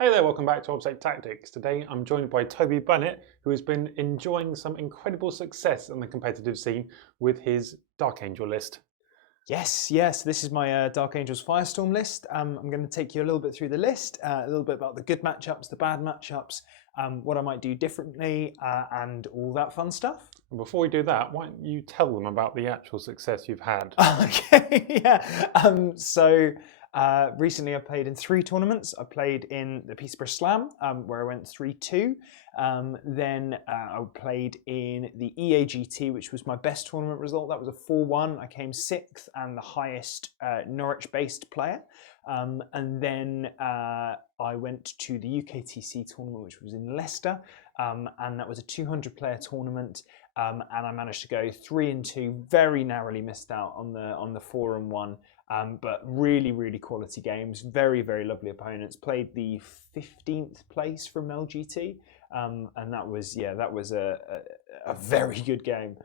Hey there, welcome back to Obsec Tactics. Today I'm joined by Toby Bennett, who has been enjoying some incredible success on the competitive scene with his Dark Angel list. Yes, this is my Dark Angels Firestorm list. I'm going to take you a little bit through the list, a little bit about the good matchups, the bad matchups, what I might do differently, and all that fun stuff. And before we do that, why don't you tell them about the actual success you've had? Okay, Recently I played in 3 tournaments. I played in the Peterborough Slam, where I went 3-2. Then I played in the EAGT, which was my best tournament result. That was a 4-1. I came 6th and the highest Norwich-based player. And then I went to the UKTC tournament, which was in Leicester, and that was a 200-player tournament. And I managed to go 3-2. Very narrowly missed out on the 4-1. But really quality games. Very lovely opponents. Played the 15th place from LGT, and that was a very good game.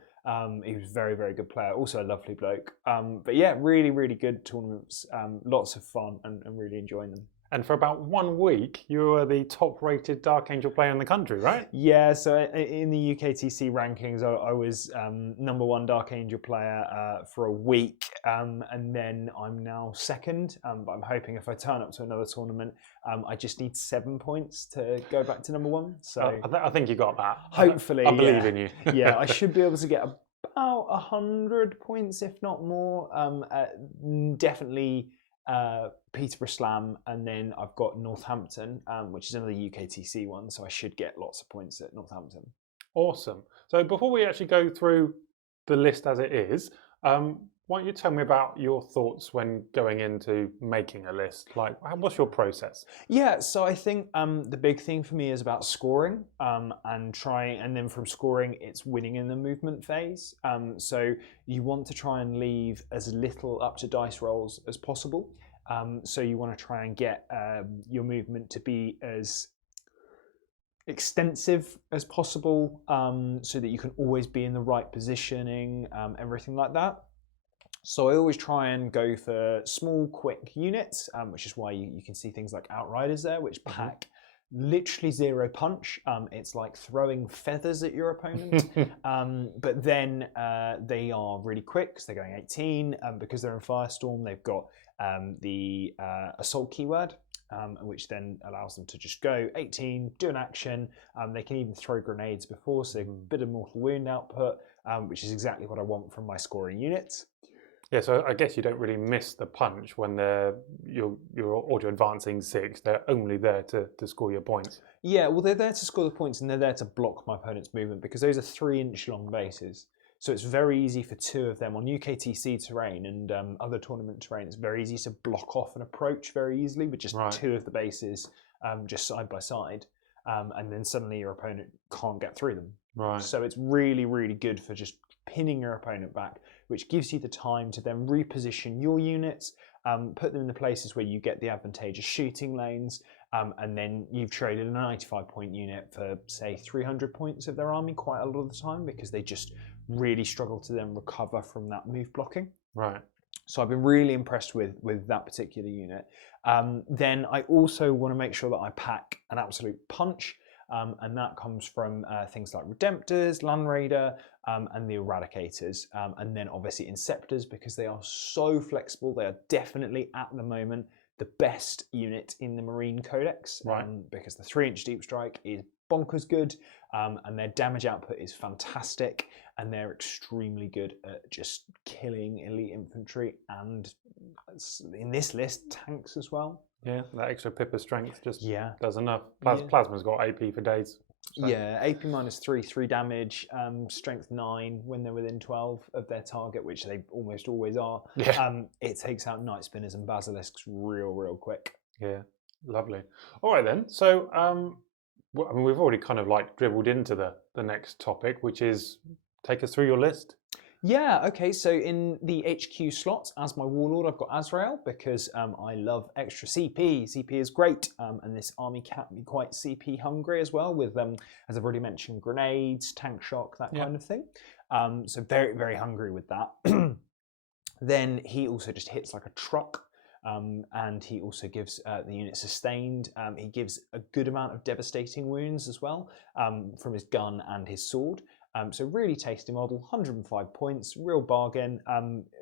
He was a very good player. Also a lovely bloke. But yeah, really good tournaments. Lots of fun and really enjoying them. And for about 1 week, you were the top-rated Dark Angel player in the country, right? Yeah, so in the UKTC rankings, I was #1 Dark Angel player for a week, and then I'm now 2nd. But I'm hoping if I turn up to another tournament, I just need 7 points to go back to #1. So I think you got that. Hopefully, I believe in you. Yeah, I should be able to get about 100 points, if not more. Definitely. Peterborough Slam, and then I've got Northampton, which is another UKTC one, so I should get lots of points at Northampton. Awesome. So before we actually go through the list as it is, why don't you tell me about your thoughts when going into making a list? Like, what's your process? Yeah, so I think the big thing for me is about scoring and then from scoring, it's winning in the movement phase. So you want to try and leave as little up to dice rolls as possible. So you want to try and get your movement to be as extensive as possible, so that you can always be in the right positioning, everything like that. So I always try and go for small, quick units, which is why you can see things like Outriders there, which pack literally 0 punch. It's like throwing feathers at your opponent. But then they are really quick because they're going 18. Because they're in Firestorm, they've got the Assault keyword, which then allows them to just go 18, do an action. They can even throw grenades before, so a bit of mortal wound output, which is exactly what I want from my scoring units. Yeah, so I guess you don't really miss the punch when you're auto advancing 6. They're only there to score your points. Yeah, well, they're there to score the points and they're there to block my opponent's movement because those are 3-inch long bases. So it's very easy for 2 of them on UKTC terrain and other tournament terrain. It's very easy to block off an approach very easily with just 2 of the bases just side by side, and then suddenly your opponent can't get through them. Right. So it's really good for just pinning your opponent back, which gives you the time to then reposition your units, put them in the places where you get the advantageous shooting lanes, and then you've traded a 95-point unit for, say, 300 points of their army quite a lot of the time because they just really struggle to then recover from that move blocking. Right. So I've been really impressed with that particular unit. Then I also want to make sure that I pack an absolute punch. And that comes from things like Redemptors, Land Raider, and the Eradicators, and then obviously Inceptors because they are so flexible. They are definitely at the moment the best unit in the Marine Codex, because the 3-inch deep strike is bonkers good, and their damage output is fantastic, and they're extremely good at just killing elite infantry and, in this list, tanks as well. Yeah, that extra pip of strength just does enough. Plasma's got AP for days. So. Yeah, AP -3, 3 damage, strength 9 when they're within 12 of their target, which they almost always are. Yeah. It takes out Night Spinners and Basilisks real quick. Yeah, lovely. All right then, so I mean, we've already kind of like dribbled into the next topic, which is take us through your list. Yeah, okay, so in the HQ slot, as my Warlord, I've got Azrael because I love extra CP. CP is great, and this army can be quite CP hungry as well with, as I've already mentioned, grenades, tank shock, that kind of thing. So very hungry with that. Then he also just hits like a truck. and he also gives the unit sustained. He gives a good amount of devastating wounds as well from his gun and his sword. So really tasty model, 105 points, real bargain,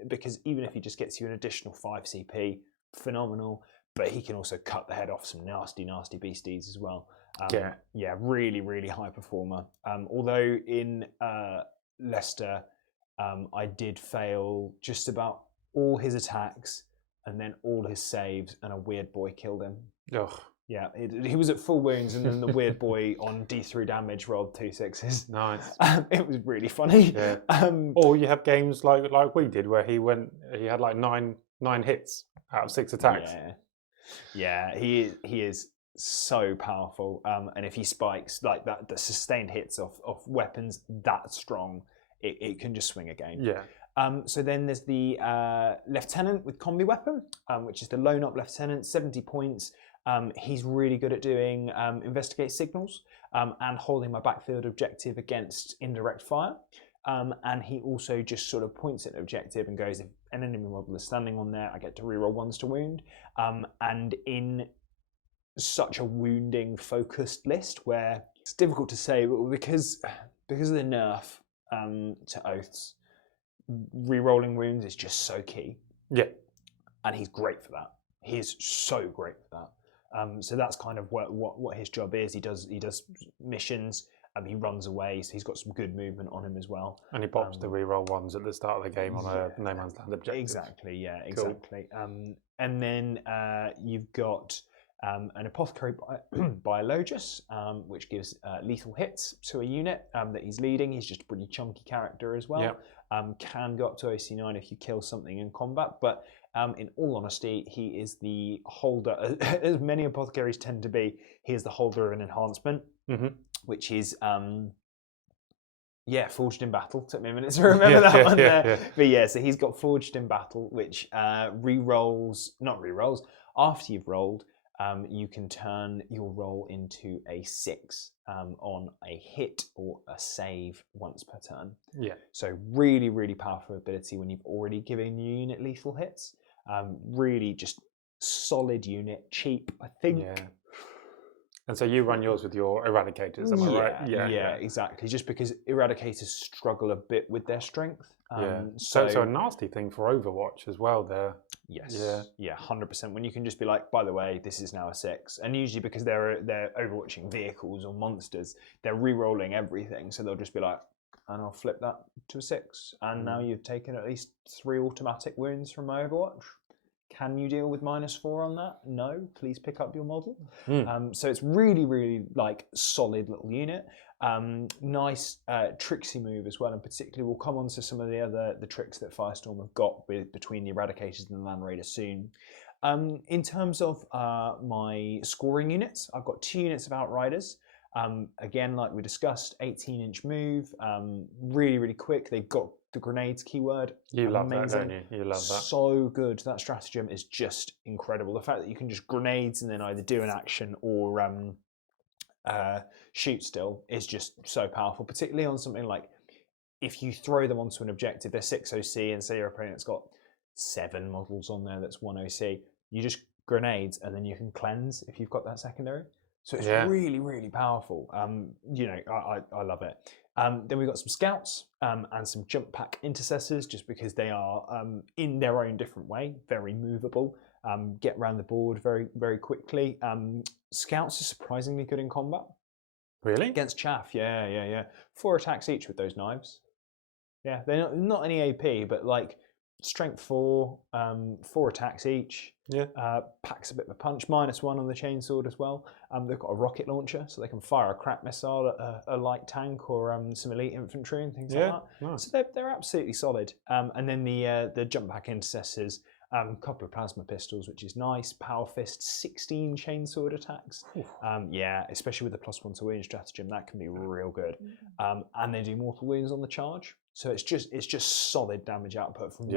because even if he just gets you an additional 5 CP, phenomenal, but he can also cut the head off some nasty, nasty beasties as well. Yeah, really, really high performer. Although in Leicester, I did fail just about all his attacks and then all his saves, and a weird boy killed him. Ugh. Yeah, he was at full wounds, and then the weird boy on D3 damage rolled 2 6s. Nice. It was really funny. Yeah. Or you have games like we did, where he had like nine hits out of 6 attacks. Yeah, he is so powerful. And if he spikes like that, the sustained hits off weapons that strong, it can just swing a game. Yeah. So then there's the lieutenant with combi weapon, which is the lone up lieutenant, 70 points. He's really good at doing investigate signals and holding my backfield objective against indirect fire. And he also just sort of points at an objective and goes, if an enemy model is standing on there, I get to reroll 1s to wound. And in such a wounding focused list where it's difficult to say, but because of the nerf to oaths, rerolling wounds is just so key. Yeah. And he's great for that. He is so great for that. So that's kind of what his job is. He does missions. He runs away, so he's got some good movement on him as well. And he pops the reroll 1s at the start of the game on a no man's land objective. Exactly, yeah, exactly. Cool. And then you've got an apothecary biologist, which gives lethal hits to a unit that he's leading. He's just a pretty chunky character as well. Yep. Can go up to OC9 if you kill something in combat, but in all honesty, he is the holder, as many apothecaries tend to be, he is the holder of an enhancement, which is, Forged in Battle. Took me a minute to remember that one there. Yeah. But yeah, so he's got Forged in Battle, which after you've rolled, you can turn your roll into a 6 on a hit or a save once per turn. Yeah. So really, really powerful ability when you've already given your unit lethal hits. Really just solid unit, cheap, I think. Yeah. And so you run yours with your eradicators, am I right? Yeah, exactly. Just because eradicators struggle a bit with their strength. So a nasty thing for Overwatch as well there. Yes. Yeah, 100%. When you can just be like, by the way, this is now a 6. And usually because they're overwatching vehicles or monsters, they're re-rolling everything. So they'll just be like, and I'll flip that to a 6. And now you've taken at least 3 automatic wounds from my Overwatch. Can you deal with -4 on that? No, please pick up your model. So it's really, really like solid little unit. Nice tricksy move as well, and particularly we'll come on to some of the tricks that Firestorm have got between the Eradicators and the Land Raider soon. In terms of my scoring units, I've got 2 units of Outriders. Again, like we discussed, 18-inch move, really, really quick. They've got the grenades keyword. You love that, don't you? You love that. So good. That stratagem is just incredible. The fact that you can just grenades and then either do an action or shoot still is just so powerful, particularly on something like if you throw them onto an objective, they're 6 OC, and say your opponent's got 7 models on there that's 1 OC, you just grenades and then you can cleanse if you've got that secondary. So it's really, really powerful. I love it. Then we've got some scouts and some jump pack intercessors, just because they are in their own different way, very movable, get around the board very, very quickly. Scouts are surprisingly good in combat. Really? Against chaff, yeah. 4 attacks each with those knives. Yeah, they're not any AP, but like strength 4, 4 attacks each. Yeah. Packs a bit of a punch, -1 on the chainsword as well. They've got a rocket launcher, so they can fire a crap missile at a light tank or some elite infantry and things like that. Nice. So they're absolutely solid. And then the jump pack intercessors, a couple of plasma pistols, which is nice. Power fist, 16 chainsword attacks. Especially with the +1 to wound stratagem, that can be real good. And they do mortal wounds on the charge. So it's just solid damage output from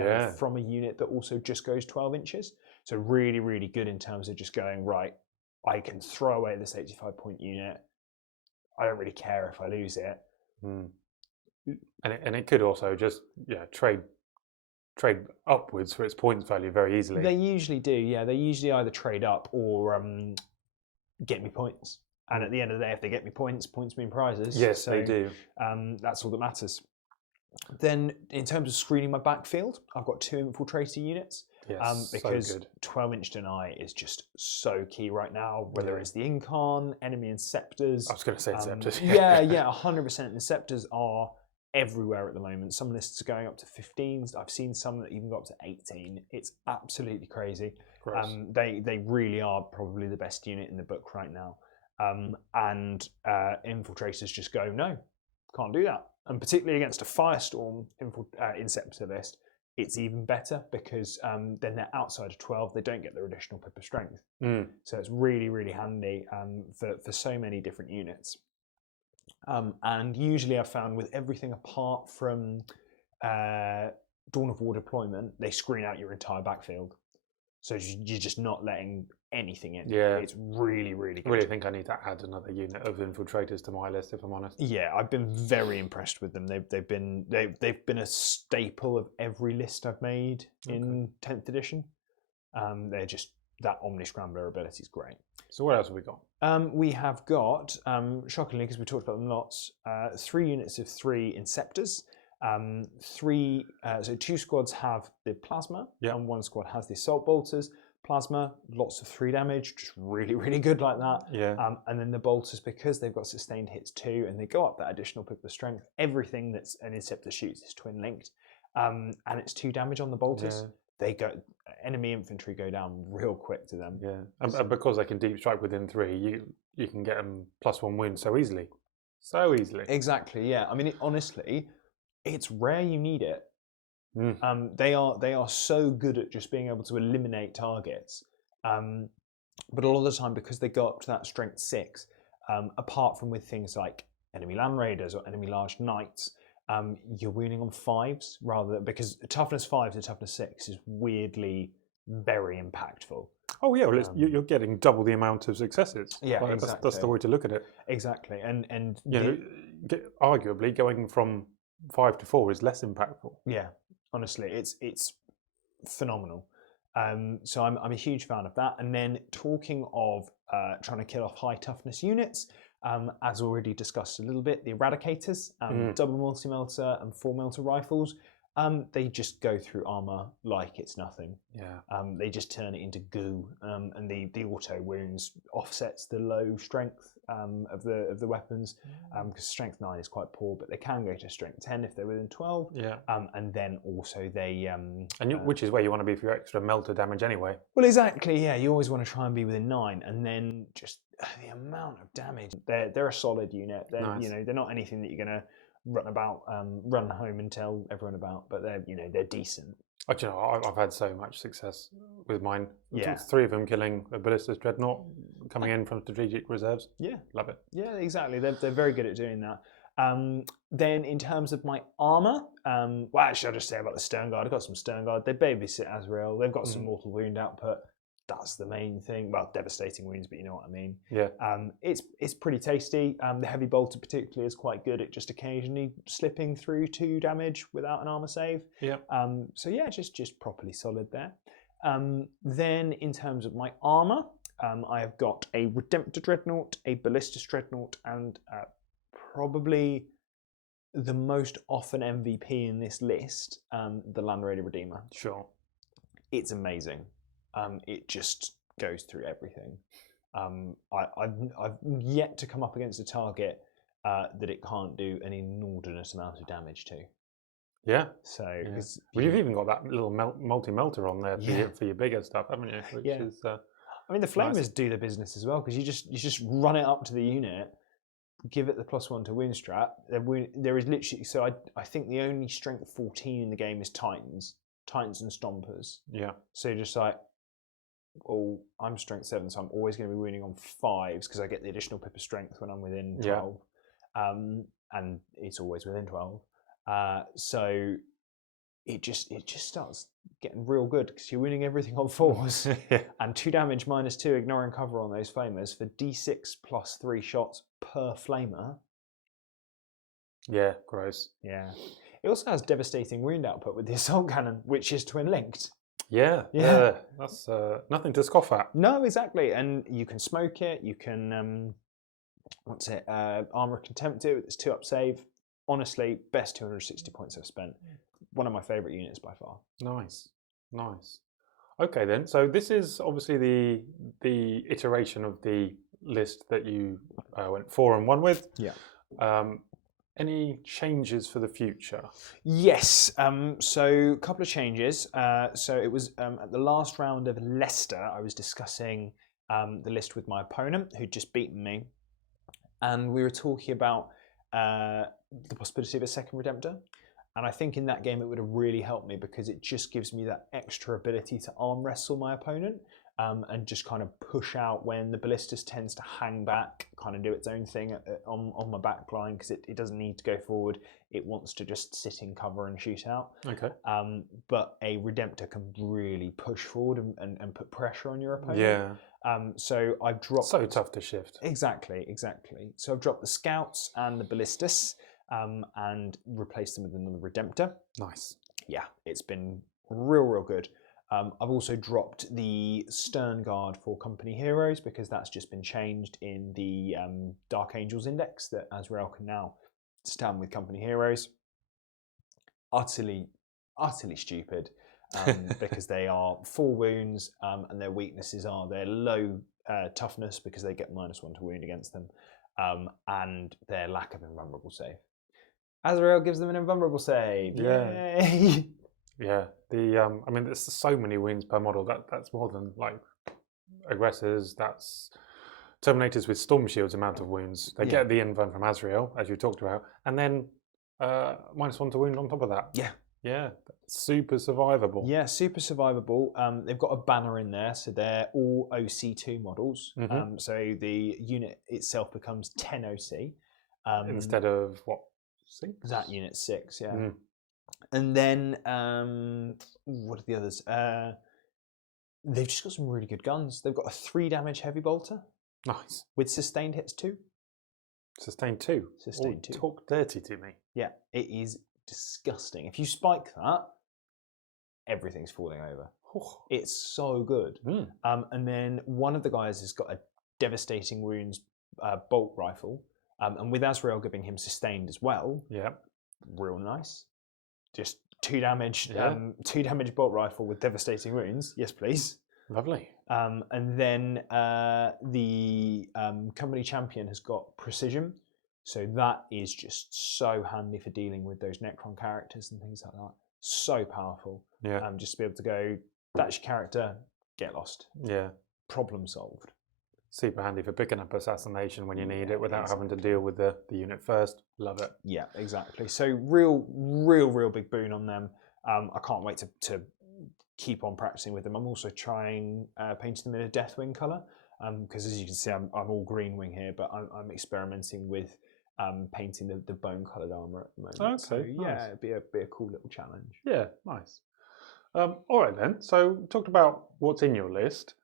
a unit that also just goes 12 inches. So really, really good in terms of just going, right, I can throw away this 85-point unit. I don't really care if I lose it. And it could also just trade trade upwards for its points value very easily. They usually do, yeah. They usually either trade up or get me points. And at the end of the day, if they get me points mean prizes. Yes, they do. That's all that matters. Then, in terms of screening my backfield, I've got 2 infiltrator units. Yes, because so good. 12-inch deny is just so key right now, whether it's the Incon, enemy Inceptors. I was going to say Inceptors. Yeah, 100%. Inceptors are everywhere at the moment. Some lists are going up to 15. I've seen some that even go up to 18. It's absolutely crazy. They really are probably the best unit in the book right now. And infiltrators just go, no, can't do that. And particularly against a Firestorm Inceptor list, it's even better because then they're outside of 12. They don't get their additional pip of strength. So it's really, really handy for so many different units. And usually I've found with everything apart from Dawn of War deployment, they screen out your entire backfield. So you're just not letting anything in. Yeah. It's really, really good. I really think I need to add another unit of infiltrators to my list, if I'm honest. Yeah, I've been very impressed with them. They've been a staple of every list I've made in 10th edition. They're just, that Omni Scrambler ability is great. So what else have we got? We have got, shockingly, because we talked about them lots, 3 units of 3 Inceptors. So 2 squads have the plasma, and 1 squad has the assault bolters. Plasma, lots of 3 damage, just really, really good like that. Yeah. And then the bolters, because they've got sustained hits too, and they go up that additional pip of strength. Everything that's an Inceptor shoots is twin linked, and it's 2 damage on the bolters. They go, enemy infantry go down real quick to them. Yeah, and because they can deep strike within 3, you can get them +1 wound so easily. So easily. Exactly. Yeah. I mean, honestly, it's rare you need it. They are so good at just being able to eliminate targets, but a lot of the time, because they go up to that strength 6, apart from with things like enemy land raiders or enemy large knights, you're wounding on 5s rather because toughness 5 to toughness 6 is weirdly very impactful. Oh yeah, well, you're getting double the amount of successes. Yeah, like, exactly. That's the way to look at it. Exactly, and you know, arguably going from 5 to 4 is less impactful. Yeah, honestly, it's phenomenal. So I'm a huge fan of that. And then talking of trying to kill off high toughness units, as already discussed a little bit, the Eradicators, double multi-melter and 4 melter rifles, they just go through armor like it's nothing. Yeah. They just turn it into goo, and the auto wounds offsets the low strength of the weapons, because strength 9 is quite poor, but they can go to strength 10 if they're within 12. Yeah. And then also they which is where you want to be for your extra melter damage anyway. Well, exactly. Yeah, you always want to try and be within 9, and then just the amount of damage. They're a solid unit. They're Nice. They're not anything that you're going to run home and tell everyone about, but they're decent. I've had so much success with mine. Yeah. 3 of them killing a Ballista's Dreadnought coming in from strategic reserves. Yeah. Love it. Yeah, exactly. They're very good at doing that. Then in terms of my armour, well, actually I'll just say about the Stern Guard. I've got some Stern Guard. They babysit Azrael. They've got some mortal wound output. That's the main thing. Well, devastating wounds, but you know what I mean. Yeah. It's pretty tasty. The Heavy Bolter particularly is quite good at just occasionally slipping through 2 damage without an armour save. Yeah. So yeah, just properly solid there. Then in terms of my armour, I have got a Redemptor Dreadnought, a Ballistus Dreadnought, and probably the most often MVP in this list, the Land Raider Redeemer. Sure. It's amazing. It just goes through everything. I've yet to come up against a target that it can't do an inordinate amount of damage to. Yeah. So, well, you've even got that little multi-melter on there for your bigger stuff, haven't you? Which is, I mean, the Flamers do the business as well, because you just run it up to the unit, give it the +1 to wound strat. There is literally, so I think the only strength 14 in the game is Titans and Stompers. Yeah. So you're just like, well, I'm strength 7, so I'm always going to be wounding on 5s because I get the additional pip of strength when I'm within 12. And it's always within 12. So it just starts getting real good because you're winning everything on 4s. And 2 damage -2, ignoring cover on those flamers for D6 +3 shots per flamer. Yeah, gross. Yeah. It also has devastating wound output with the assault cannon, which is twin linked. Yeah, Yeah. that's nothing to scoff at. No, exactly, and you can smoke it. You can armor contempt it. It's 2-up save. Honestly, best 260 points I've spent. One of my favourite units by far. Nice, nice. Okay then, so this is obviously the iteration of the list that you went 4 and 1 with. Yeah. Any changes for the future? Yes. So a couple of changes. So it was at the last round of Leicester, I was discussing the list with my opponent who'd just beaten me, and we were talking about the possibility of a second Redemptor. And I think in that game it would have really helped me because it just gives me that extra ability to arm wrestle my opponent and just kind of push out when the Ballistus tends to hang back, kind of do its own thing on my back line because it doesn't need to go forward. It wants to just sit in cover and shoot out. Okay. But a Redemptor can really push forward and put pressure on your opponent. Yeah. So I've dropped... So tough to shift. Exactly. So I've dropped the Scouts and the Ballistus and replaced them with another Redemptor. Nice. Yeah, it's been real good. I've also dropped the Stern Guard for Company Heroes because that's just been changed in the Dark Angels Index that Azrael can now stand with Company Heroes. Utterly stupid because they are 4 wounds and their weaknesses are their low toughness because they get -1 to wound against them and their lack of invulnerable save. Azrael gives them an invulnerable save. Yeah. Yay! Yeah. I mean, there's so many wounds per model. That's more than like aggressors. That's Terminators with Storm Shield's amount of wounds. They get the invuln from Azrael, as you talked about, and then -1 to wound on top of that. Yeah. Yeah. Super survivable. Yeah, super survivable. They've got a banner in there, so they're all OC2 models. So the unit itself becomes 10 OC. Instead of what? 6? That unit 6, yeah. And then what are the others? They've just got some really good guns. They've got a 3 damage heavy bolter. Nice. With sustained hits 2. Sustained 2. Sustained 2. Talk dirty to me. Yeah, it is disgusting. If you spike that, everything's falling over. It's so good. And then one of the guys has got a devastating wounds bolt rifle. And with Azrael giving him sustained as well, real nice. Just 2 damage, 2 damage bolt rifle with devastating wounds. Yes, please. Lovely. And then the company champion has got precision, so that is just so handy for dealing with those Necron characters and things like that. So powerful. Yeah. Just to be able to go, that's your character, get lost. Yeah. Problem solved. Super handy for picking up assassination when you need it without having to deal with the unit first. Love it. Yeah, exactly. So real big boon on them. I can't wait to keep on practicing with them. I'm also trying painting them in a Deathwing colour because as you can see I'm all green wing here, but I'm experimenting with painting the bone coloured armour at the moment. Okay, so yeah, nice. it'd be a cool little challenge. Yeah, nice. All right then. So talked about what's in your list.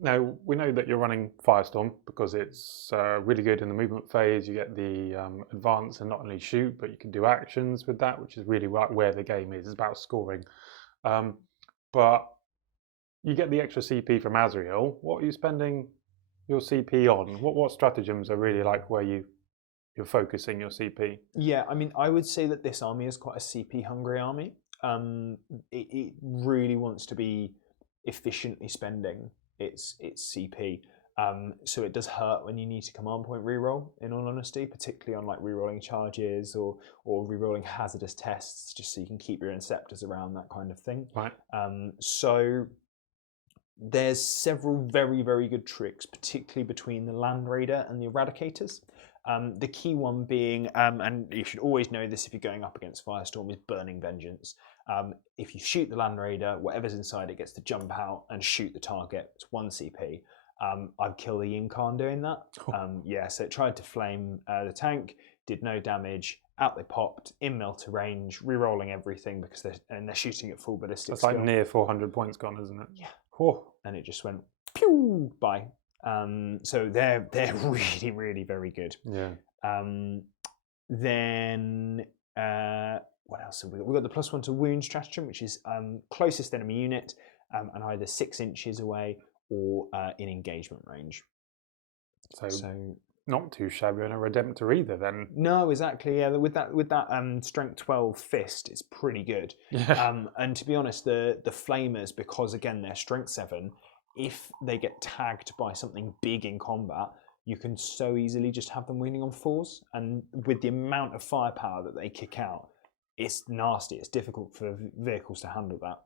Now we know that you're running Firestorm because it's really good in the movement phase. You get the advance and not only shoot, but you can do actions with that, which is really where the game is. It's about scoring. But you get the extra CP from Azrael. What are you spending your CP on? What stratagems are really like where you're focusing your CP? Yeah, I mean, I would say that this army is quite a CP hungry army. It really wants to be efficiently spending its CP. So it does hurt when you need to command point reroll, in all honesty, particularly on like rerolling charges or rerolling hazardous tests, just so you can keep your Inceptors around, that kind of thing. Right. So there's several very good tricks, particularly between the Land Raider and the Eradicators. The key one being, and you should always know this if you're going up against Firestorm, is Burning Vengeance. If you shoot the Land Raider, whatever's inside it gets to jump out and shoot the target. It's 1 CP. I'd kill the Incarn doing that. Yeah, so it tried to flame the tank, did no damage, out they popped, in melter range, re-rolling everything because they're shooting at full ballistic That's skill. like near 400 points gone, isn't it? Yeah. Oh. And it just went pew by. So they're really very good. Yeah. Then What else have we got? We've got the +1 to wound stratagem, which is closest enemy unit and either 6 inches away or in engagement range. So not too shabby on a Redemptor either, then. No, exactly. Yeah, with that strength 12 fist, it's pretty good. Yeah. And to be honest, the flamers, because again they're strength 7, if they get tagged by something big in combat, you can so easily just have them winning on 4s. And with the amount of firepower that they kick out, it's nasty. It's difficult for vehicles to handle that.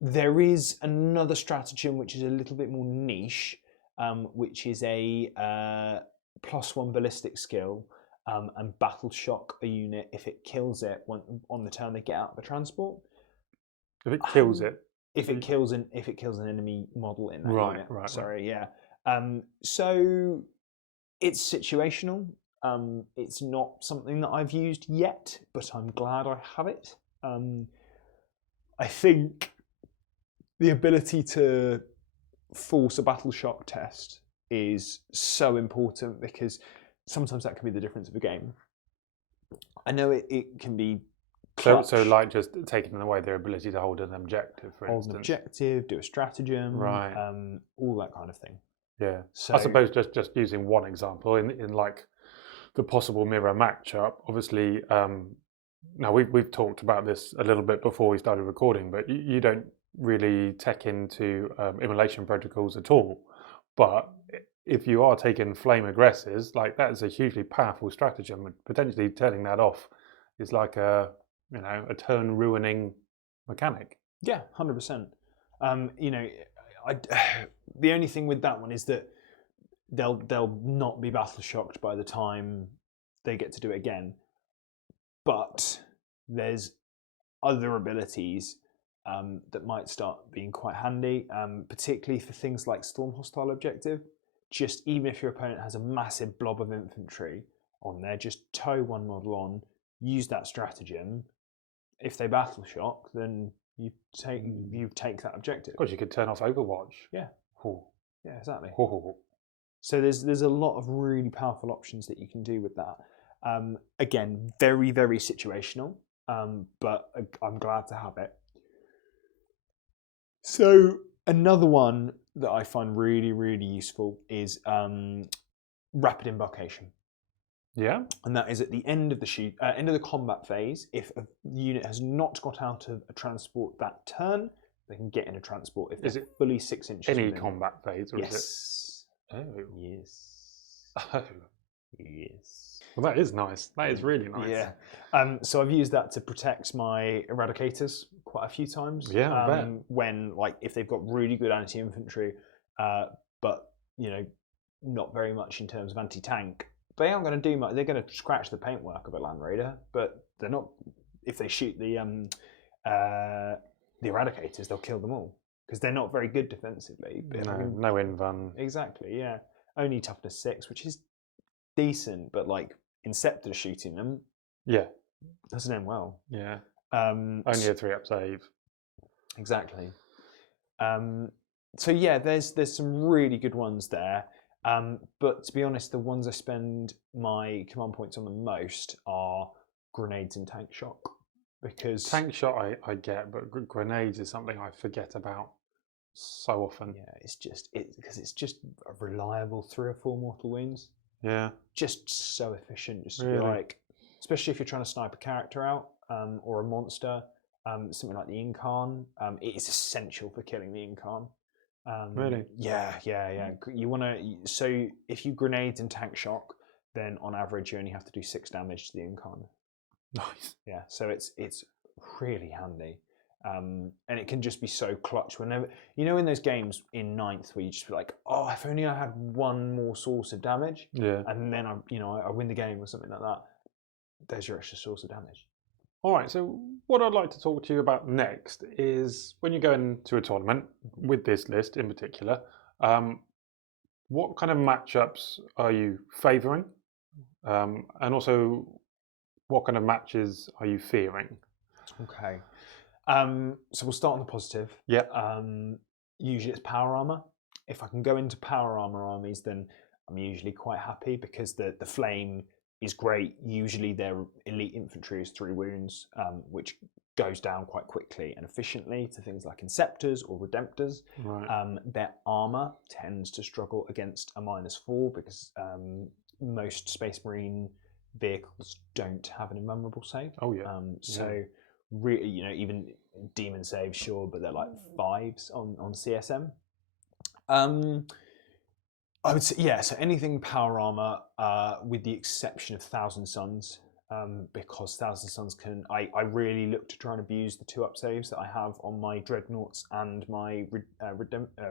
There is another stratagem which is a little bit more niche, which is a +1 ballistic skill and battle shock a unit if it kills it on the turn they get out of the transport. If it kills it. If it kills an enemy model in that unit. Right. Sorry, yeah. So it's situational. It's not something that I've used yet, but I'm glad I have it. I think the ability to force a battle shock test is so important because sometimes that can be the difference of a game. I know it can be clutch. So like just taking away their ability to hold an objective, for instance. Hold an objective, do a stratagem, right? All that kind of thing. Yeah. So, I suppose just using one example in like the possible mirror matchup. Obviously, now we've talked about this a little bit before we started recording, but you don't really tech into immolation protocols at all. But if you are taking flame aggressors, like that is a hugely powerful stratagem, and potentially turning that off is like a turn ruining mechanic. Yeah, 100%. The only thing with that one is that they'll not be battle shocked by the time they get to do it again. But there's other abilities that might start being quite handy, particularly for things like Storm Hostile Objective. Just even if your opponent has a massive blob of infantry on there, just tow one model on, use that stratagem. If they battle shock, then you take that objective. Because you could turn off Overwatch. Yeah. Ooh. Yeah, exactly. Ooh. So there's a lot of really powerful options that you can do with that. Again, very, very situational, but I'm glad to have it. So another one that I find really, really useful is rapid invocation. Yeah. And that is at the end of the combat phase. If a unit has not got out of a transport that turn, they can get in a transport. If is it fully 6 inches? Any combat phase, or yes. Is it? Oh. Yes. Oh. Yes. Well, that is nice. That is really nice. Yeah. So I've used that to protect my eradicators quite a few times. Yeah, I bet. When if they've got really good anti-infantry, but not very much in terms of anti-tank, they aren't going to do much. They're going to scratch the paintwork of a Land Raider, but they're not. If they shoot the eradicators, they'll kill them all because they're not very good defensively. No invuln. Exactly. Yeah. Only toughness 6, which is decent, but like Inceptor shooting them, doesn't end well. Yeah. Only a 3-up save. Exactly. So yeah, there's some really good ones there. But to be honest, the ones I spend my command points on the most are grenades and tank shock. Because tank shot I get, but grenades is something I forget about so often. Yeah, because it's just a reliable 3 or 4 mortal wounds. Yeah. Just so efficient. Just to really? Be like, especially if you're trying to snipe a character out or a monster, something like the Incarn, it is essential for killing the Incarn. Really? Yeah. You want to. So if you grenades and tank shock, then on average you only have to do 6 damage to the Incarn. Nice. Yeah. So it's really handy. And it can just be so clutch whenever in those games in 9th where you just be like, oh, if only I had one more source of damage, and then I win the game or something like that. There's your extra source of damage. All right. So what I'd like to talk to you about next is when you go into a tournament with this list in particular, what kind of matchups are you favouring, and also what kind of matches are you fearing? Okay. So we'll start on the positive. Yeah. Usually it's power armor. If I can go into power armor armies, then I'm usually quite happy because the flame is great. Usually their elite infantry is 3 wounds, which goes down quite quickly and efficiently to things like Inceptors or Redemptors. Right. Their armor tends to struggle against a -4 because most Space Marine vehicles don't have an invulnerable save. Oh yeah. So really, even demon saves, sure, but they're like 5s on CSM. I would say, yeah, so anything power armor, with the exception of Thousand Suns, because Thousand Suns I really look to try and abuse the 2-up saves that I have on my Dreadnoughts and my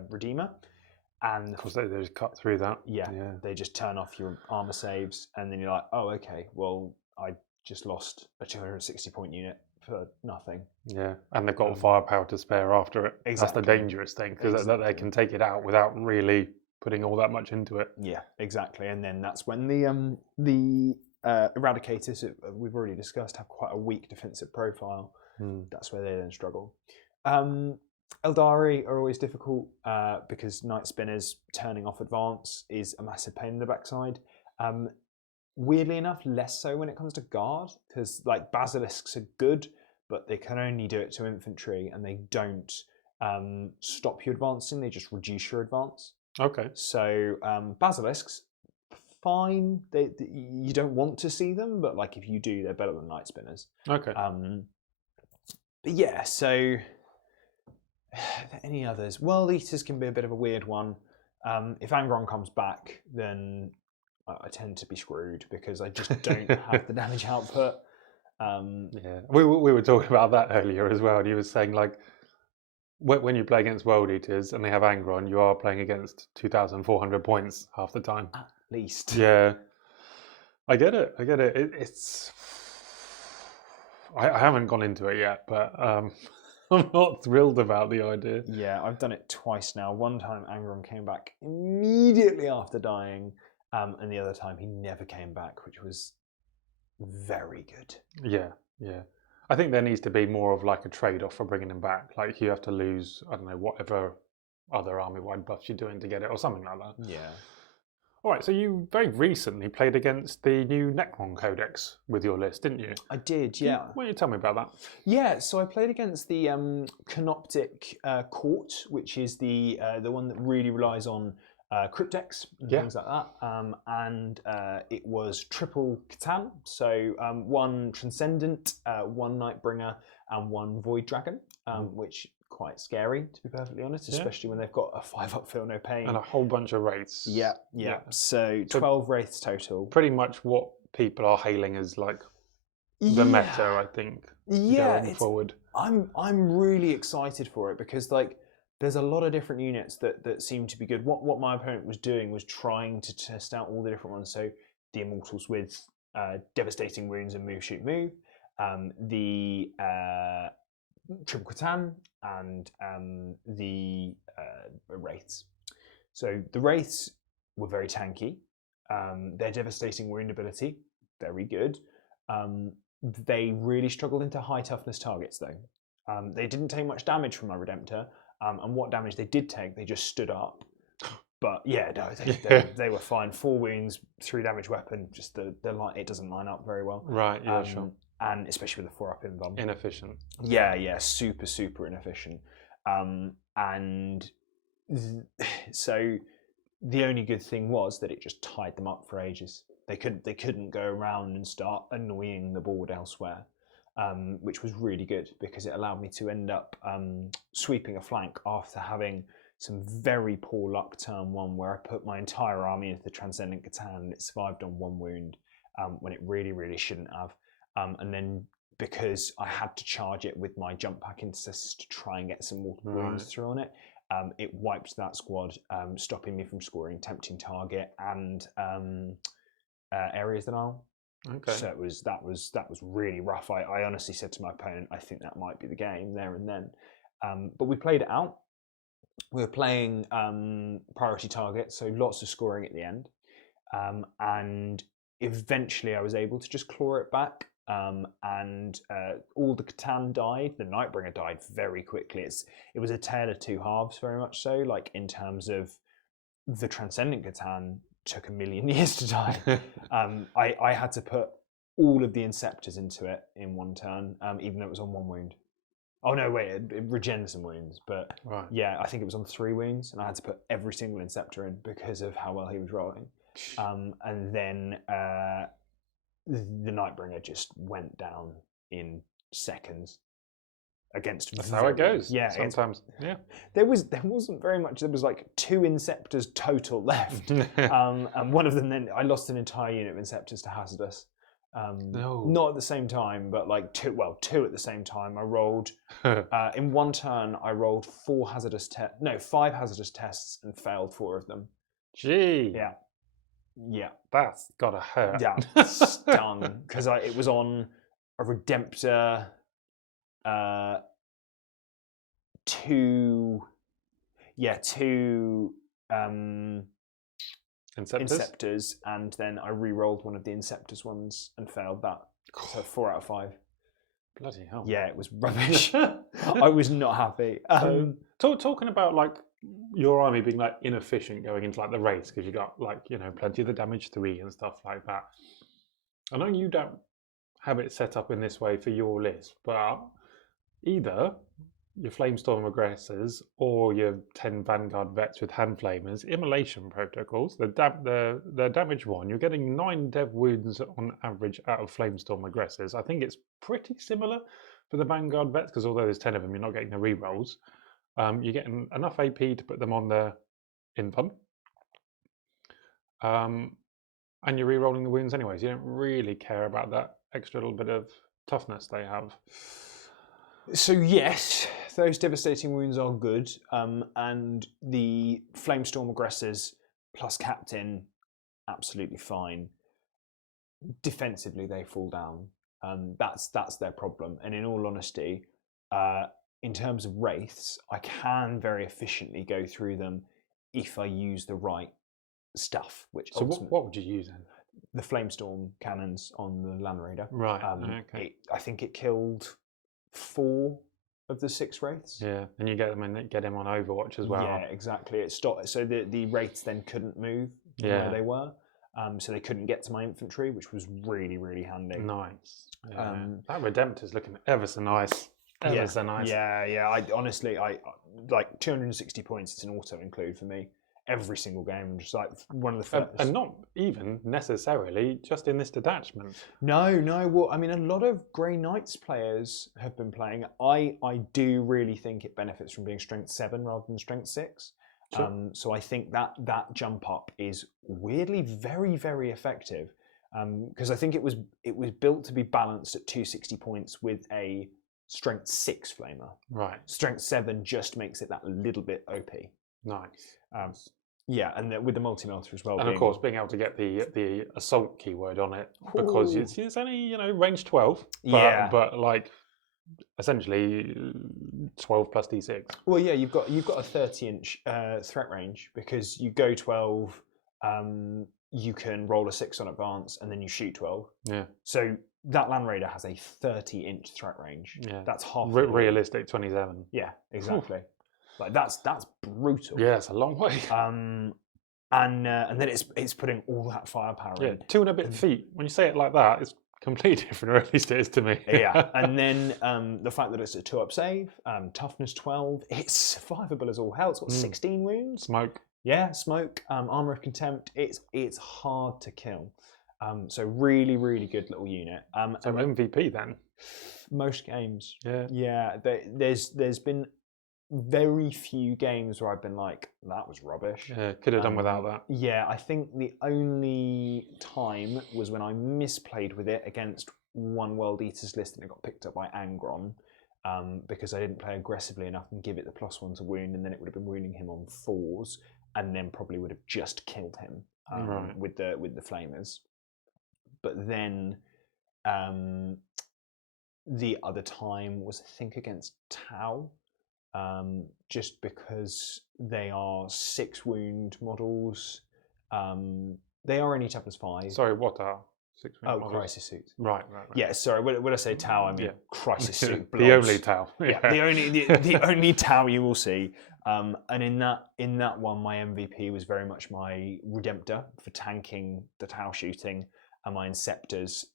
Redeemer. And Because they just cut through that. Yeah, they just turn off your armor saves, and then you're like, oh, okay, well, I just lost a 260-point unit for nothing. Yeah, and they've got firepower to spare after it. Exactly. That's the dangerous thing, because they can take it out without really putting all that much into it. Yeah, exactly. And then that's when the Eradicators, we've already discussed, have quite a weak defensive profile. That's where they then struggle. Eldari are always difficult because Night Spinners turning off advance is a massive pain in the backside. Weirdly enough, less so when it comes to guard, because like Basilisks are good, but they can only do it to infantry, and they don't stop you advancing, they just reduce your advance. Okay. So Basilisks, fine. You don't want to see them, but like if you do, they're better than Night Spinners. Okay. But yeah, so any others? World Eaters can be a bit of a weird one. If Angron comes back, then I tend to be screwed because I just don't have the damage output. Yeah, we were talking about that earlier as well, and you were saying like when you play against World Eaters and they have Angron, you are playing against 2,400 points half the time. At least. Yeah, I get it. It's I haven't gone into it yet, but I'm not thrilled about the idea. Yeah, I've done it twice now. One time Angron came back immediately after dying, and the other time he never came back, which was very good. Yeah. I think there needs to be more of like a trade-off for bringing him back. Like you have to lose, I don't know, whatever other army-wide buffs you're doing to get it, or something like that. Yeah. All right, so you very recently played against the new Necron Codex with your list, didn't you? I did, yeah. Why don't you tell me about that? Yeah, so I played against the Canoptic Court, which is the one that really relies on cryptex and things like that. And it was triple Catan, so 1 Transcendent, 1 Nightbringer, and 1 Void Dragon, which quite scary, to be perfectly honest, especially when they've got a 5-up Feel No Pain. And a whole bunch of wraiths. Yeah. So 12 wraiths total. Pretty much what people are hailing as like the meta, I think, going forward. I'm really excited for it because like there's a lot of different units that seem to be good. What my opponent was doing was trying to test out all the different ones. So the Immortals with devastating wounds and move, shoot, move. The Triple Catan and the Wraiths. So the Wraiths were very tanky. Their devastating wound ability, very good. They really struggled into high toughness targets though. They didn't take much damage from my Redemptor, and what damage they did take, they just stood up. But yeah, no, they were fine. 4 wounds, 3 damage weapon. Just it doesn't line up very well. Right. Yeah. Sure. And especially with the 4-up invuln. Inefficient. Yeah, super inefficient. So the only good thing was that it just tied them up for ages. They couldn't go around and start annoying the board elsewhere, which was really good because it allowed me to end up sweeping a flank after having some very poor luck turn 1 where I put my entire army into the Transcendent Catan and it survived on 1 wound when it really shouldn't have. And then because I had to charge it with my jump pack intercessors to try and get some mortal wounds through on it, it wiped that squad, stopping me from scoring tempting target and areas denial. Okay. So that was really rough. I honestly said to my opponent, I think that might be the game there and then. But we played it out. We were playing priority target, so lots of scoring at the end. And eventually I was able to just claw it back. And all the Catan died. The Nightbringer died very quickly. It was a tale of 2 halves, very much so. Like in terms of the Transcendent Catan took a million years to die. I had to put all of the Inceptors into it in one turn, even though it was on 1 wound. Oh no, wait, it regens some wounds, but Right. yeah, I think it was on 3 wounds, and I had to put every single Inceptor in because of how well he was rolling. And then the Nightbringer just went down in seconds against. That's how it goes. Yeah, sometimes. Yeah. There wasn't very much. There was like 2 Inceptors total left, and one of them then I lost an entire unit of Inceptors to Hazardous. No. Not at the same time, but like 2 at the same time. I rolled in one turn. I rolled 5 hazardous tests and failed 4 of them. Gee. Yeah, That's gotta hurt. yeah, stung because it was on a Redemptor, 2 Inceptors, and then I re-rolled one of the Inceptors ones and failed that. So 4 out of 5. Bloody hell. Yeah, it was rubbish. I was not happy. Talking about like your army being like inefficient going into like the race because you got like plenty of the damage 3 and stuff like that. I know you don't have it set up in this way for your list, but either your Flamestorm aggressors or your 10 Vanguard vets with hand flamers, immolation protocols, the damage 1, you're getting 9 dev wounds on average out of Flamestorm aggressors. I think it's pretty similar for the Vanguard vets because although there's 10 of them, you're not getting the rerolls. You're getting enough AP to put them on the infant. And you're rerolling the wounds anyways. You don't really care about that extra little bit of toughness they have. So yes, those devastating wounds are good, and the Flamestorm aggressors plus Captain, absolutely fine. Defensively, they fall down. That's their problem. And in all honesty, in terms of wraiths, I can very efficiently go through them if I use the right stuff. So what would you use then? The Flamestorm cannons on the Land Raider. Right. Okay. I think it killed 4 of the 6 wraiths. Yeah, and you get them and get him on Overwatch as well. Yeah, exactly. It stopped. So the wraiths then couldn't move where they were, so they couldn't get to my infantry, which was really, really handy. Nice. Yeah. That Redemptor's looking ever so nice. Ever so nice. Yeah. I honestly, I like 260 points. It's an auto include for me. Every single game, I'm just like one of the first. And not even necessarily just in this detachment. No. Well, I mean, a lot of Grey Knights players have been playing. I do really think it benefits from being Strength 7 rather than Strength 6. Sure. So I think that jump up is weirdly very, very effective. Because I think it was built to be balanced at 260 points with a Strength 6 flamer. Right. Strength 7 just makes it that little bit OP. Nice. Yeah, and with the multi-melter as well. And of course, being able to get the assault keyword on it because it's only range 12. But like essentially 12 plus d6. Well, yeah, you've got a 30-inch threat range because you go 12. You can roll a 6 on advance and then you shoot 12. Yeah. So that Land Raider has a 30-inch threat range. Yeah. That's half. Realistic 27. Yeah, exactly. Ooh. Like that's brutal. Yeah, it's a long way. And then it's putting all that firepower in. 2 and a bit feet. When you say it like that, it's completely different, or at least it is to me. Yeah, and then the fact that it's a 2-up save, toughness 12, it's survivable as all hell. It's got 16 wounds. Smoke. Yeah, smoke. Armor of Contempt. It's hard to kill. So really, really good little unit. So MVP then. Most games. Yeah. Yeah. There's been very few games where I've been like, that was rubbish. Yeah, could have done without that. Yeah, I think the only time was when I misplayed with it against one World Eaters list and it got picked up by Angron because I didn't play aggressively enough and give it the +1 to wound, and then it would have been wounding him on 4s and then probably would have just killed him with the flamers. But then the other time was, I think, against Tau. Just because they are 6 wound models. They are only toughness 5. Sorry, what are? 6-wing Oh, models? crisis suits. Right. Yeah, sorry. When I say Tau, I mean crisis suit. The only Tau. Yeah, the only Tau you will see. And in that one, my MVP was very much my Redemptor for tanking the Tau shooting, and my Inceptors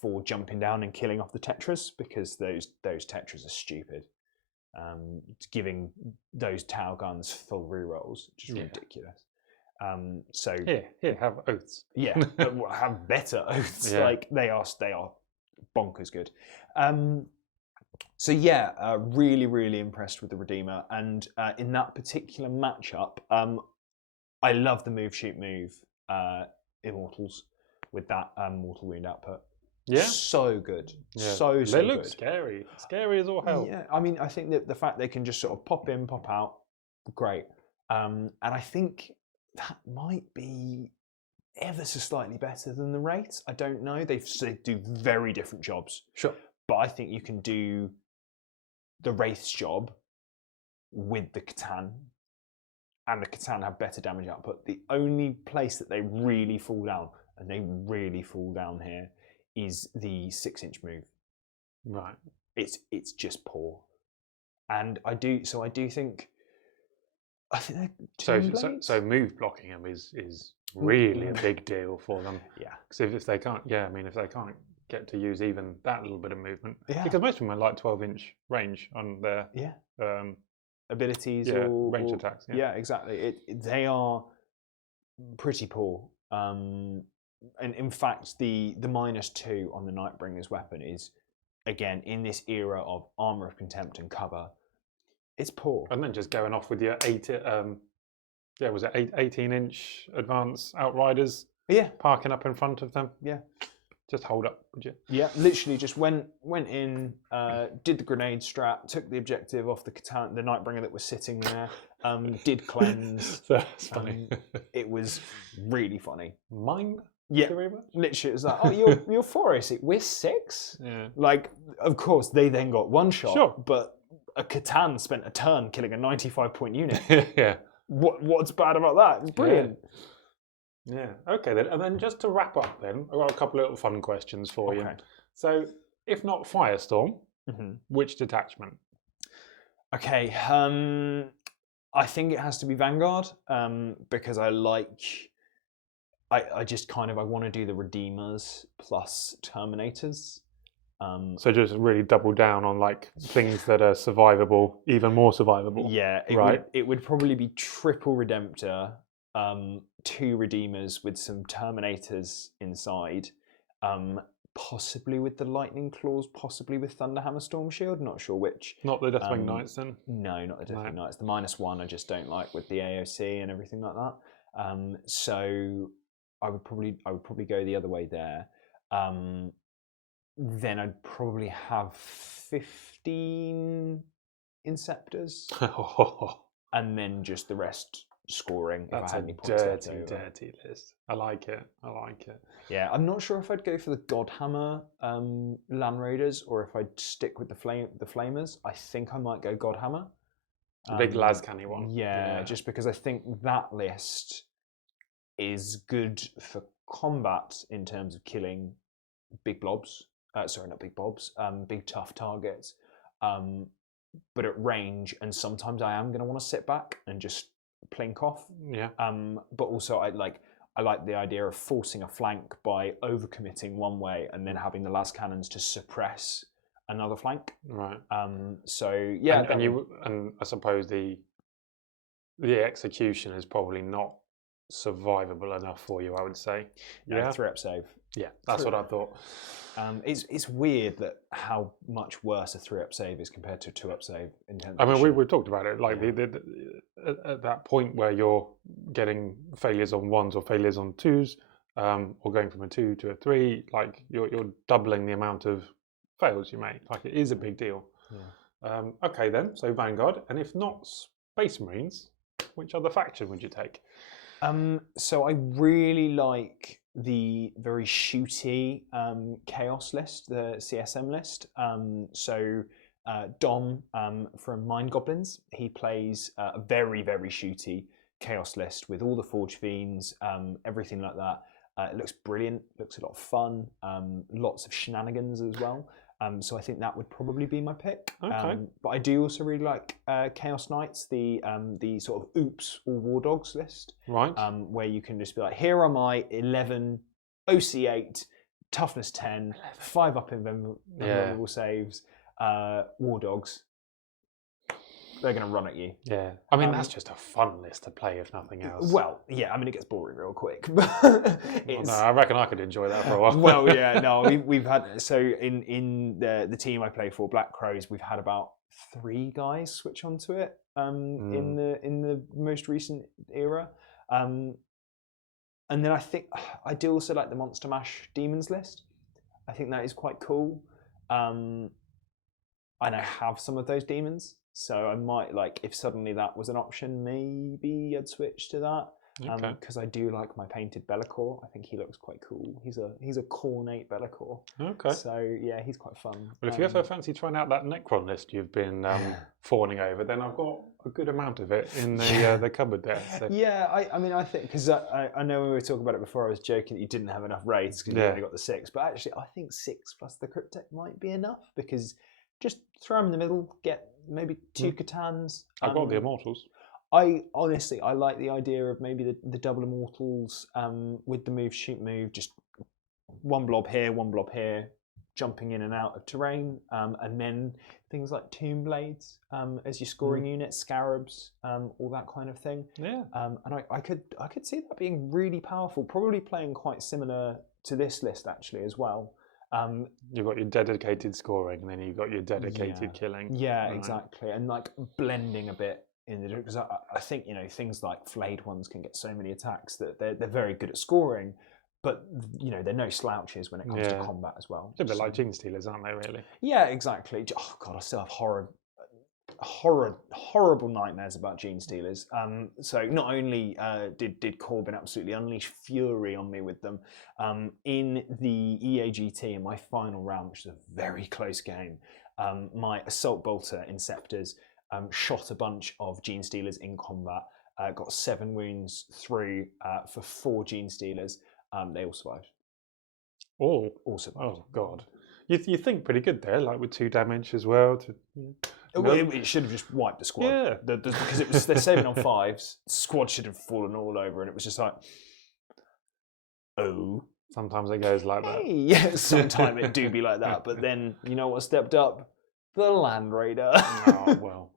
for jumping down and killing off the Tetras, because those Tetras are stupid. Giving those Tau guns full rerolls, just ridiculous. So here, have oaths. Yeah, have better oaths. Yeah. Like they are bonkers good. So yeah, really, really impressed with the Redeemer, and in that particular matchup, I love the move, shoot, move Immortals with that mortal wound output. Yeah, so good. Yeah. So they look good. scary as all hell. Yeah, I mean, I think that the fact they can just sort of pop in, pop out, great. And I think that might be ever so slightly better than the Wraiths. I don't know. They do very different jobs. Sure. But I think you can do the Wraith's job with the Catan, and the Catan have better damage output. The only place that they really fall down, and they really fall down here, is the 6-inch move. Right. It's just poor. And I do think so move blocking them is really a big deal for them. Yeah. Because if they can't, if they can't get to use even that little bit of movement, Yeah. because most of them are like 12-inch range on their abilities or range attacks. Yeah, exactly. They are pretty poor. And in fact, the -2 on the Nightbringer's weapon is, again, in this era of Armor of Contempt and cover, it's poor. And then just going off with your 18-inch advance outriders? Yeah. Parking up in front of them? Yeah. Just hold up, would you? Yeah, literally just went in, did the grenade strat, took the objective off the Catan, the Nightbringer that was sitting there, did cleanse. That's funny. It was really funny. Mine? Yeah, literally, it was like, oh, you're 4 we're 6. Yeah. Like, of course, they then got one shot. Sure. But a Catan spent a turn killing a 95-point unit. Yeah. What's bad about that? It's brilliant. Yeah. Okay then, and then just to wrap up, then I've got a couple of little fun questions for you. So, if not Firestorm, which detachment? Okay. I think it has to be Vanguard, because I just kind of, I want to do the Redeemers plus Terminators. So just really double down on like things that are survivable, even more survivable. Yeah, it would probably be triple Redemptor, 2 Redeemers with some Terminators inside, possibly with the Lightning Claws, possibly with Thunderhammer Storm Shield, not sure which. Not the Deathwing Knights then? No, not the Deathwing Knights. The -1 I just don't like with the AOC and everything like that. So I would probably go the other way there. Then I'd probably have 15 Inceptors, and then just the rest scoring. That's a dirty list. I like it. Yeah, I'm not sure if I'd go for the Godhammer Land Raiders or if I'd stick with the Flamers. I think I might go Godhammer. The big Lascanny one. Yeah, just because I think that list is good for combat in terms of killing big blobs. Sorry, not big blobs. Big tough targets. But at range, and sometimes I am going to want to sit back and just plink off. Yeah. But also I like the idea of forcing a flank by overcommitting one way and then having the las cannons to suppress another flank. Right. So yeah, and I suppose the execution is probably not survivable enough for you, I would say. Yeah, 3-up save. Yeah, that's what I thought. It's weird that how much worse a 3-up save is compared to a 2-up save in terms. I mean, we've talked about it. Like at that point where you're getting failures on 1s or failures on 2s, or going from a 2 to a 3, like you're doubling the amount of fails you make. Like it is a big deal. Yeah. Okay then, so Vanguard, and if not Space Marines, which other faction would you take? So I really like the very shooty Chaos list, the CSM list. So Dom from Mind Goblins, he plays a very, very shooty Chaos list with all the Forge Fiends, everything like that. It looks brilliant, looks a lot of fun, lots of shenanigans as well. So I think that would probably be my pick. Okay. But I do also really like Chaos Knights, the sort of Oops all War Dogs list. Right. Where you can just be like, here are my 11 OC8, toughness 10, 5 up in vulnerable saves, War Dogs. They're going to run at you. Yeah. I mean, that's just a fun list to play, if nothing else. Well, yeah, I mean, it gets boring real quick. Well, no, I reckon I could enjoy that for a while. Well, yeah, no, we've had, so in the team I play for, Black Crows, we've had about 3 guys switch onto it in the most recent era. And then I think, I do also like the Monster Mash Demons list. I think that is quite cool. And I have some of those demons. So I might, like, if suddenly that was an option, maybe I'd switch to that. Because I do like my painted Be'lakor. I think he looks quite cool. He's a cornate Be'lakor. Okay. So yeah, he's quite fun. Well, if you ever fancy trying out that Necron list you've been fawning over, then I've got a good amount of it in the cupboard there. So. Yeah, I mean, I think, because I know when we were talking about it before, I was joking that you didn't have enough raids because you only got the 6. But actually, I think 6 plus the Cryptek might be enough, because just throw them in the middle, get maybe 2 Catans. I've got the Immortals. I honestly, I like the idea of maybe the double Immortals with the move, shoot move, just one blob here, jumping in and out of terrain, and then things like Tomb Blades as your scoring unit, Scarabs, all that kind of thing. Yeah. And I could see that being really powerful, probably playing quite similar to this list actually as well. You've got your dedicated scoring, and then you've got your dedicated killing. Yeah, right. Exactly, and like blending a bit in the, because I think, you know, things like flayed ones can get so many attacks that they're very good at scoring, but you know, they're no slouches when it comes to combat as well. It's a bit like Gene Stealers, aren't they? Really? Yeah, exactly. Oh god, I still have horrible nightmares about Gene Stealers. So not only did Corbin absolutely unleash fury on me with them, in the EAGT in my final round, which was a very close game, my Assault Bolter Inceptors shot a bunch of Gene Stealers in combat, got 7 wounds through for 4 Gene Stealers. They all survived. All survived. Oh god. You think pretty good there, like with 2 damage as well. It should have just wiped the squad. Yeah. Because they're saving on 5s. The squad should have fallen all over, and it was just like, oh. Sometimes it goes like that. Yeah, sometimes it do be like that. But then, you know what stepped up? The Land Raider. Oh, well.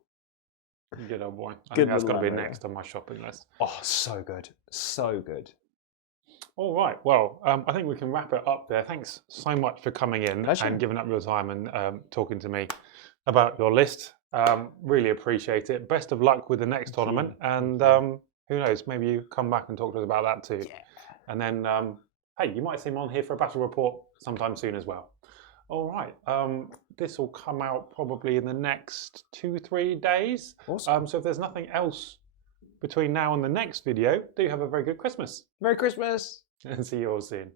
Good old boy. I think that's got to be next on my shopping list. Oh, so good. So good. All right. Well, I think we can wrap it up there. Thanks so much for coming in and giving up your time and talking to me about your list. Really appreciate it. Best of luck with the next tournament. And who knows, maybe you come back and talk to us about that too. Yeah. And then, hey, you might see him on here for a battle report sometime soon as well. All right. This will come out probably in the next 2-3 days. Awesome. So if there's nothing else between now and the next video, do have a very good Christmas. Merry Christmas. And see you all soon.